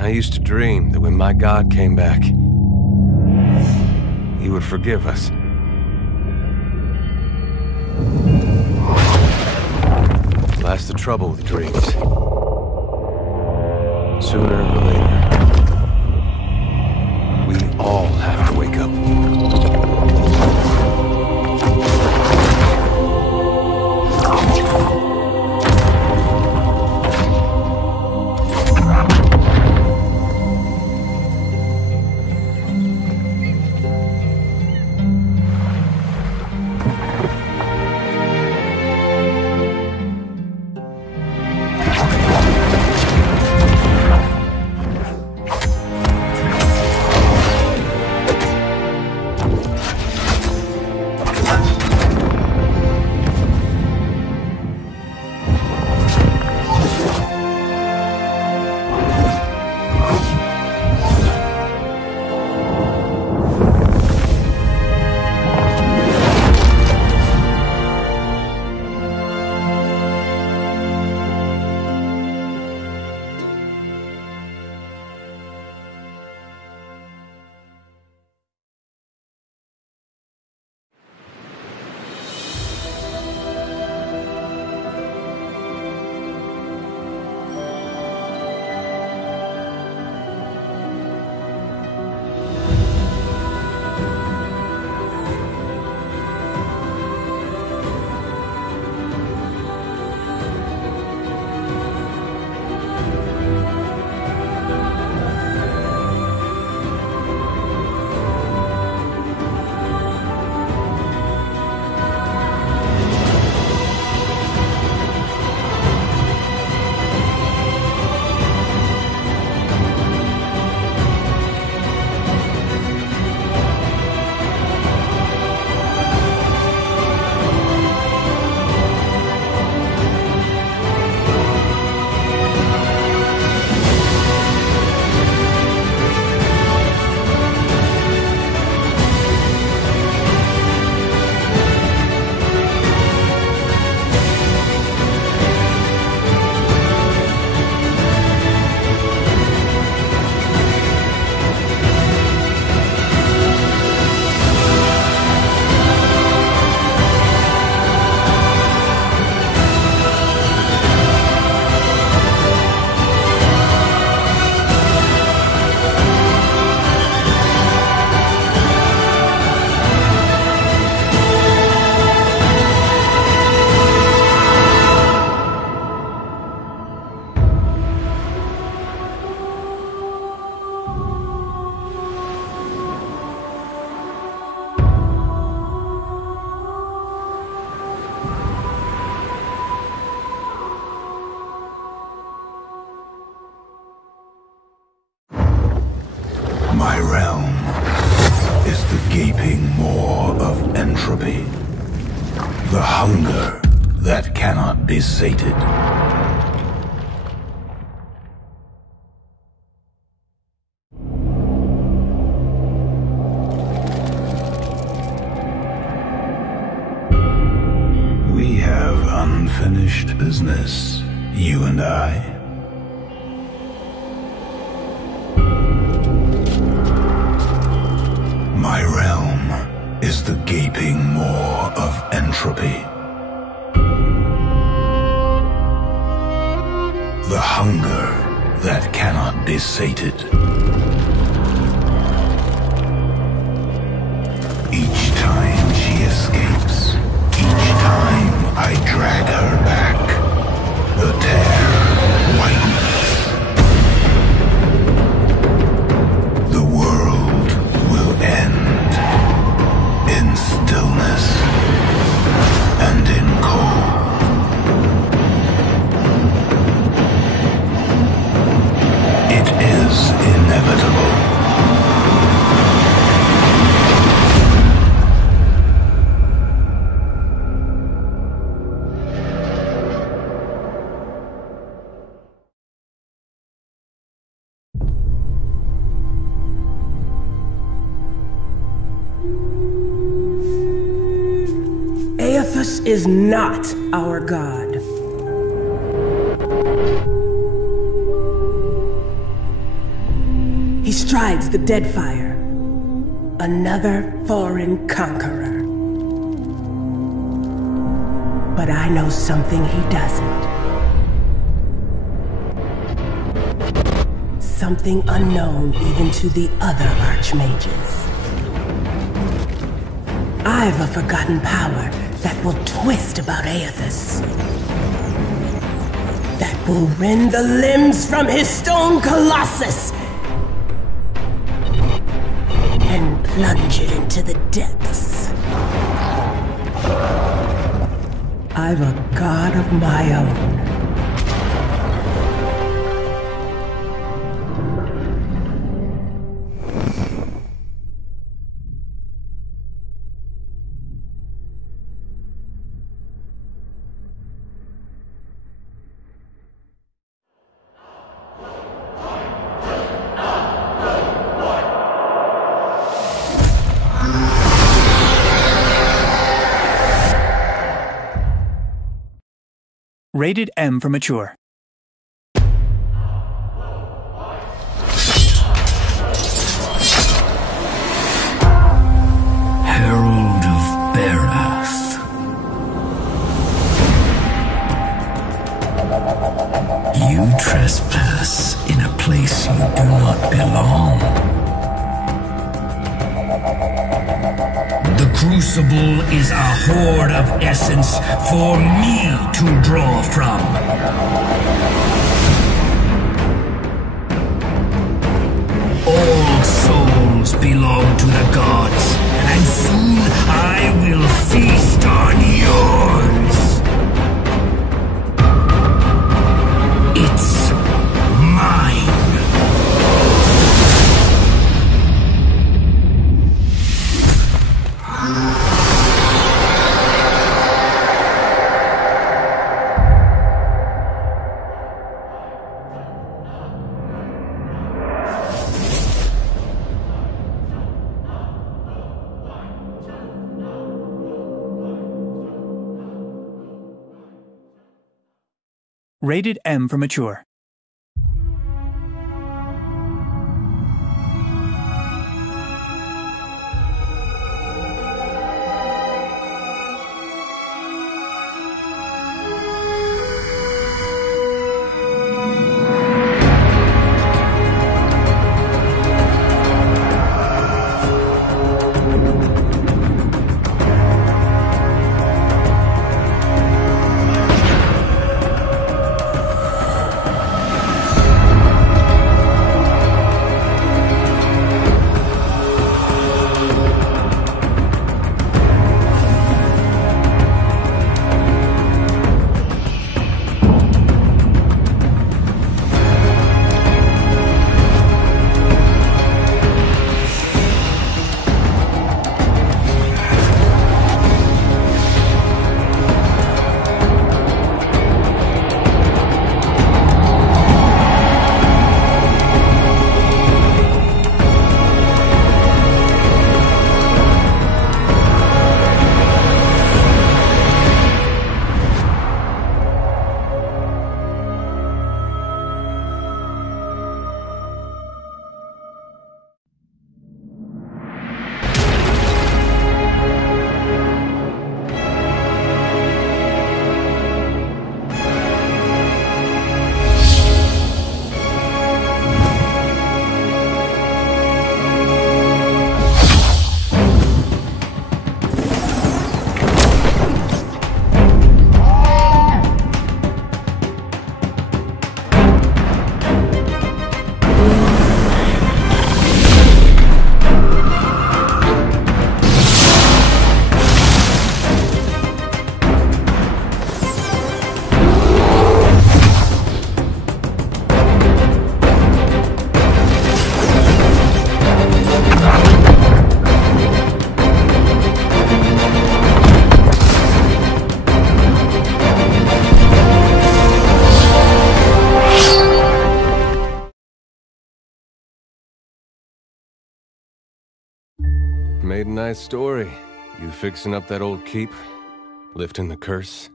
I used to dream that when my God came back, he would forgive us. That's the trouble with dreams. Sooner or later, we all have to wake up. My realm is the gaping maw of entropy, the hunger that cannot be sated. We have unfinished business, you and I. My realm is the gaping maw of entropy. The hunger that cannot be sated. Each time she escapes, each time I drag her back, the tear widens. The world will end in stillness and in cold. It is inevitable. Aethys is not our god. strides the Deadfire. Another foreign conqueror. But I know something he doesn't. Something unknown even to the other Archmages. I've a forgotten power that will twist about Aethys. That will rend the limbs from his stone colossus and plunge it into the depths. I've a god of my own. Rated M for mature. Herald of Barath. You trespass in a place you do not belong. The Crucible is a hoard of essence for me to draw from. All souls belong to the gods, and soon I will feast on yours. It's mine. Rated M for mature. Made a nice story. You fixing up that old keep? Lifting the curse?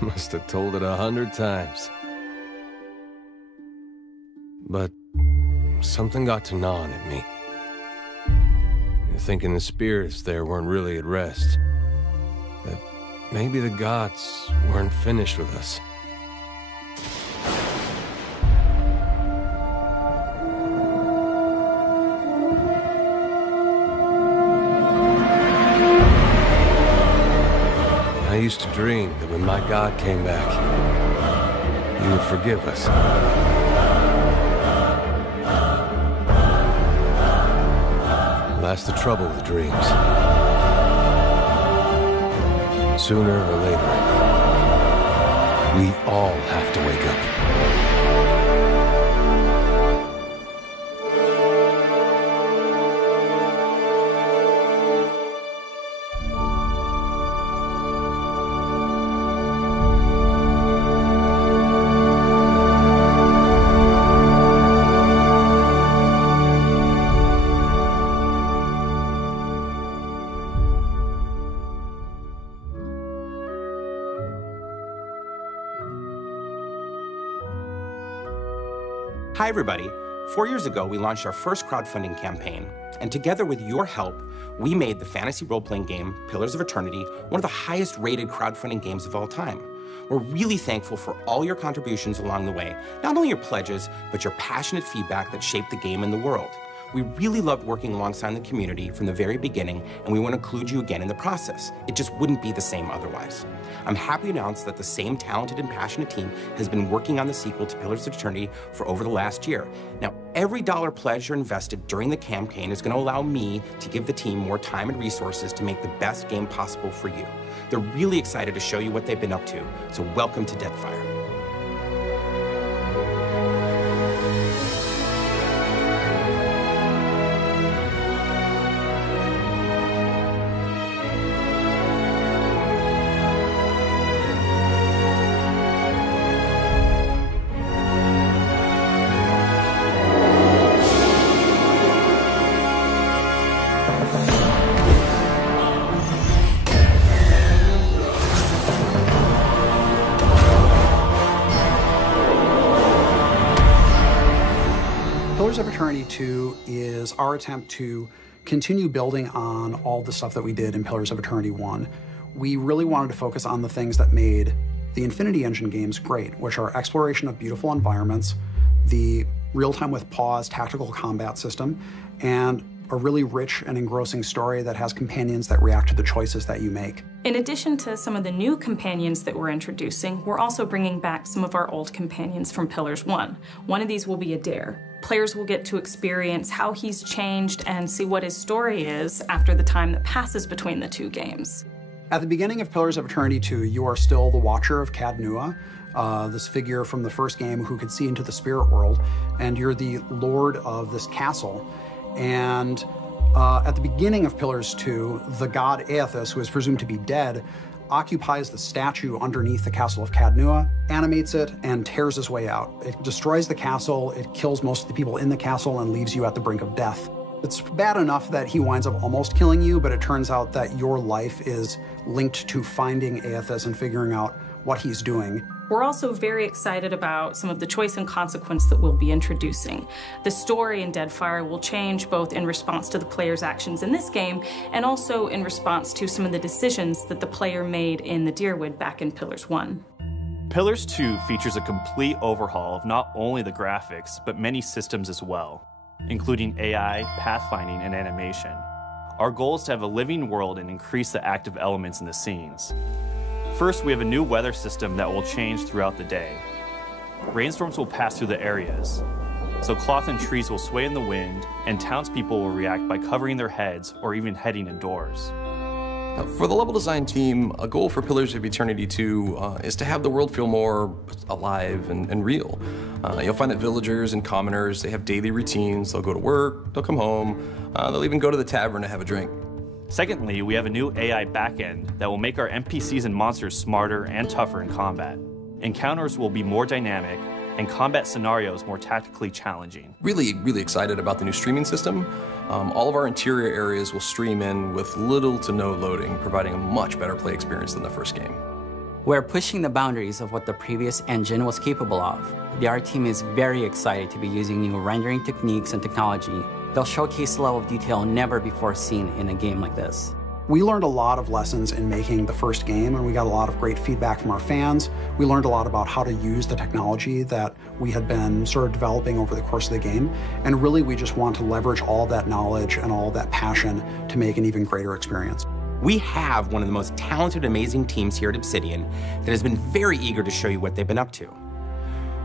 Must have told it 100 times. But something got to gnawing at me. Thinking the spirits there weren't really at rest. That maybe the gods weren't finished with us. I used to dream that when my God came back, he would forgive us. That's the trouble with dreams. Sooner or later, we all have to wake up. Hi, everybody. 4 years ago, we launched our first crowdfunding campaign, and together with your help, we made the fantasy role-playing game, Pillars of Eternity, one of the highest-rated crowdfunding games of all time. We're really thankful for all your contributions along the way, not only your pledges, but your passionate feedback that shaped the game and the world. We really loved working alongside the community from the very beginning, and we want to include you again in the process. It just wouldn't be the same otherwise. I'm happy to announce that the same talented and passionate team has been working on the sequel to Pillars of Eternity for over the last year. Now, every dollar pledged or invested during the campaign is going to allow me to give the team more time and resources to make the best game possible for you. They're really excited to show you what they've been up to, so welcome to Deadfire. Pillars of Eternity 2 is our attempt to continue building on all the stuff that we did in Pillars of Eternity 1. We really wanted to focus on the things that made the Infinity Engine games great, which are exploration of beautiful environments, the real-time with pause tactical combat system, and a really rich and engrossing story that has companions that react to the choices that you make. In addition to some of the new companions that we're introducing, we're also bringing back some of our old companions from Pillars 1. One of these will be Adair. Players will get to experience how he's changed and see what his story is after the time that passes between the two games. At the beginning of Pillars of Eternity 2, you are still the Watcher of Caed Nua, this figure from the first game who could see into the spirit world, and you're the lord of this castle. And at the beginning of Pillars 2, the god Aethys, who is presumed to be dead, occupies the statue underneath the castle of Caed Nua, animates it, and tears his way out. It destroys the castle, it kills most of the people in the castle, and leaves you at the brink of death. It's bad enough that he winds up almost killing you, but it turns out that your life is linked to finding Aethys and figuring out what he's doing. We're also very excited about some of the choice and consequence that we'll be introducing. The story in Deadfire will change both in response to the player's actions in this game and also in response to some of the decisions that the player made in the Dyrwood back in Pillars 1. Pillars 2 features a complete overhaul of not only the graphics, but many systems as well, including AI, pathfinding, and animation. Our goal is to have a living world and increase the active elements in the scenes. First, we have a new weather system that will change throughout the day. Rainstorms will pass through the areas, so cloth and trees will sway in the wind, and townspeople will react by covering their heads or even heading indoors. For the level design team, a goal for Pillars of Eternity 2 is to have the world feel more alive and real. You'll find that villagers and commoners, they have daily routines. They'll go to work, they'll come home, they'll even go to the tavern to have a drink. Secondly, we have a new AI backend that will make our NPCs and monsters smarter and tougher in combat. Encounters will be more dynamic, and combat scenarios more tactically challenging. Really excited about the new streaming system. All of our interior areas will stream in with little to no loading, providing a much better play experience than the first game. We're pushing the boundaries of what the previous engine was capable of. The art team is very excited to be using new rendering techniques and technology. They'll showcase a level of detail never before seen in a game like this. We learned a lot of lessons in making the first game, and we got a lot of great feedback from our fans. We learned a lot about how to use the technology that we had been sort of developing over the course of the game. And really, we just want to leverage all that knowledge and all that passion to make an even greater experience. We have one of the most talented, amazing teams here at Obsidian that has been very eager to show you what they've been up to.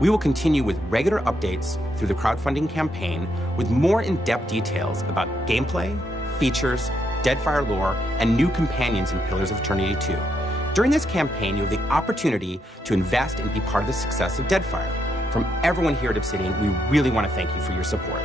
We will continue with regular updates through the crowdfunding campaign with more in-depth details about gameplay, features, Deadfire lore, and new companions in Pillars of Eternity 2. During this campaign, you have the opportunity to invest and be part of the success of Deadfire. From everyone here at Obsidian, we really want to thank you for your support.